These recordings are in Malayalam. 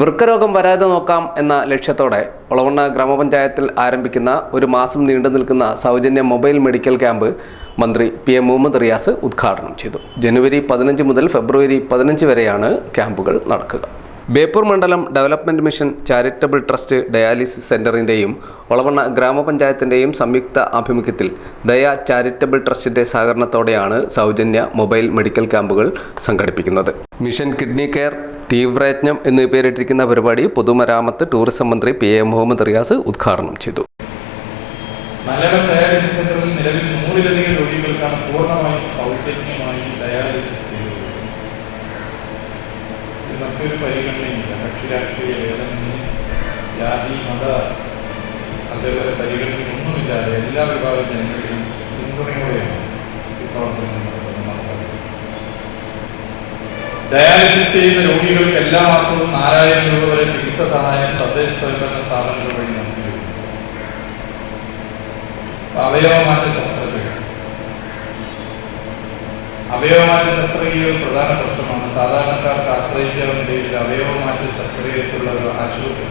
വൃക്കരോഗം വരാതെ നോക്കാം എന്ന ലക്ഷ്യത്തോടെ ഒളവണ്ണ ഗ്രാമപഞ്ചായത്തിൽ ആരംഭിക്കുന്ന ഒരു മാസം നീണ്ടു നിൽക്കുന്ന സൗജന്യ മൊബൈൽ മെഡിക്കൽ ക്യാമ്പ് മന്ത്രി പി എം മുഹമ്മദ് റിയാസ് ഉദ്ഘാടനം ചെയ്തു. ജനുവരി പതിനഞ്ച് മുതൽ ഫെബ്രുവരി പതിനഞ്ച് വരെയാണ് ക്യാമ്പുകൾ നടക്കുക. ബേപ്പൂർ മണ്ഡലം development mission charitable trust dialysis സെന്ററിന്റെയും Olavanna ഗ്രാമപഞ്ചായത്തിന്റെയും സംയുക്ത ആഭിമുഖ്യത്തിൽ ദയ ചാരിറ്റബിൾ ട്രസ്റ്റിന്റെ സഹകരണത്തോടെയാണ് സൗജന്യ മൊബൈൽ മെഡിക്കൽ ക്യാമ്പുകൾ സംഘടിപ്പിക്കുന്നത്. മിഷൻ കിഡ്നി കെയർ തീവ്രയജ്ഞം എന്ന് പേരിട്ടിരിക്കുന്ന പരിപാടി പൊതുമരാമത്ത് ടൂറിസം മന്ത്രി പി എ മുഹമ്മദ് റിയാസ് ഉദ്ഘാടനം ചെയ്തു. ജാതി മത അതേപോലെ പരിഗണനയൊന്നുമില്ലാതെ എല്ലാ വിഭാഗം ജനങ്ങളെയും പിന്തുണയോടെയാണ് ഈ പ്രവർത്തനങ്ങൾ നടത്തുന്നത് ഡയാലിസിസ് ചെയ്യുന്ന രോഗികൾക്ക് എല്ലാ മാസവും നാലായിരം രൂപ വരെ ചികിത്സ സഹായം തദ്ദേശ സ്വയംഭരണ സ്ഥാപനങ്ങൾ വഴി നൽകി അവയവമാറ്റ ശസ്ത്രക്രിയ. അവയവമാറ്റ ശസ്ത്രക്രിയകൾ പ്രധാന പ്രശ്നമാണ്. സാധാരണക്കാർക്ക് ആശ്രയിക്കാവുന്ന നിലയിൽ അവയവമാറ്റ ശസ്ത്രക്രിയക്കുള്ള ഒരു ആശുപത്രി.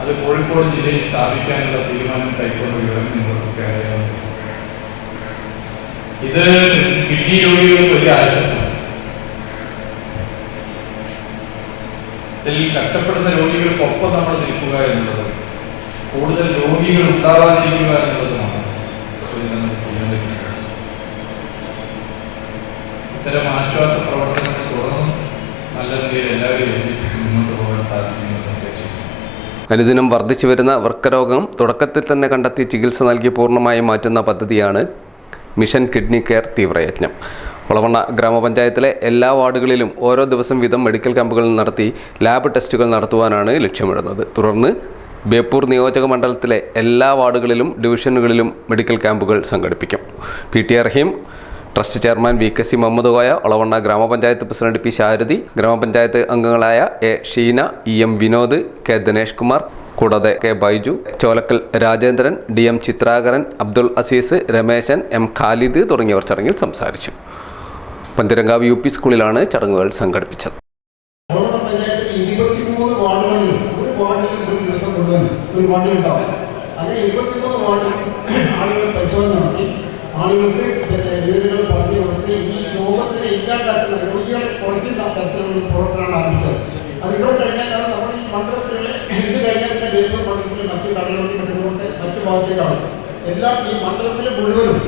അത് കോഴിക്കോട് ജില്ലയിൽ സ്ഥാപിക്കാനുള്ള തീരുമാനം കൈക്കൊണ്ട വിവരം നിങ്ങൾക്ക് അറിയാവുന്നത് ഇത് കിഡ്നി രോഗികൾക്ക് വലിയ ആശ്വാസമാണ് ഇതിൽ കഷ്ടപ്പെടുന്ന രോഗികൾക്കൊപ്പം നമ്മൾ നിൽക്കുക എന്നുള്ളത് കൂടുതൽ രോഗികൾ ഉണ്ടാവാതിരിക്കുക എന്നുള്ളതുമാണ് ഇത്തരം ആശ്വാസ പ്രവർത്തനങ്ങൾ തുടർന്നും നല്ല രീതിയിൽ എല്ലാവരെയും മുന്നോട്ട് പോകാൻ പ്രത്യേകിച്ച് അനുദിനം വർദ്ധിച്ചു വരുന്ന വൃക്കരോഗം തുടക്കത്തിൽ തന്നെ കണ്ടെത്തി ചികിത്സ നൽകി പൂർണമായും മാറ്റുന്ന പദ്ധതിയാണ് മിഷൻ കിഡ്നി കെയർ തീവ്രയജ്ഞം. ഒളവണ്ണ ഗ്രാമപഞ്ചായത്തിലെ എല്ലാ വാർഡുകളിലും ഓരോ ദിവസം വീതം മെഡിക്കൽ ക്യാമ്പുകൾ നടത്തി ലാബ് ടെസ്റ്റുകൾ നടത്തുവാനാണ് ലക്ഷ്യമിടുന്നത്. തുടർന്ന് ബേപ്പൂർ നിയോജക മണ്ഡലത്തിലെ എല്ലാ വാർഡുകളിലും ഡിവിഷനുകളിലും മെഡിക്കൽ ക്യാമ്പുകൾ സംഘടിപ്പിക്കും. P T Raheem trust chairman V K C Muhammad Koya Olavanna ഗ്രാമപഞ്ചായത്ത് പ്രസിഡന്റ് പി ശാരതി ഗ്രാമപഞ്ചായത്ത് അംഗങ്ങളായ A Sheena E M Vinod K Dinesh Kumar കൂടാതെ K Baiju Cholakkal Rajendran D M Chithrakaran Abdul Azeez Rameshan M Khalid തുടങ്ങിയവർ ചടങ്ങിൽ സംസാരിച്ചു. പന്തിരങ്കാവ് യു പി സ്കൂളിലാണ് ചടങ്ങുകൾ സംഘടിപ്പിച്ചത്. അങ്ങനെ ഈ രോഗത്തിനെ ഇല്ലാണ്ടാക്കുന്ന ഈ മണ്ഡലത്തിലെ ഇത് കഴിഞ്ഞാൽ പിന്നെ ബേപ്പൂർ മണ്ഡലത്തിൽ മറ്റു കടലോട്ടി മറ്റതുകൊണ്ട് മറ്റു ഭാഗത്തേക്കാണ് എല്ലാം ഈ മണ്ഡലത്തിലെ മുഴുവനും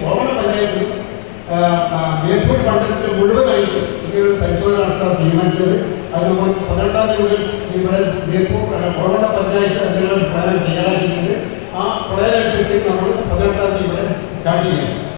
കോവണ പഞ്ചായത്തിലും ബേപ്പൂർ മണ്ഡലത്തിൽ മുഴുവനായിരിക്കും ഇതൊരു പരിശോധന നടത്താൻ തീരുമാനിച്ചത്. അത് നമ്മൾ പതിനെട്ടാം തീയതി ഇവിടെ ബേപ്പൂർ ആ, കോവണ പഞ്ചായത്ത് അതിനുള്ള പ്ലാൻ തയ്യാറാക്കിയിട്ടുണ്ട്. ആ പ്ലാൻ അനുസരിച്ച് നമ്മൾ പതിനെട്ടാം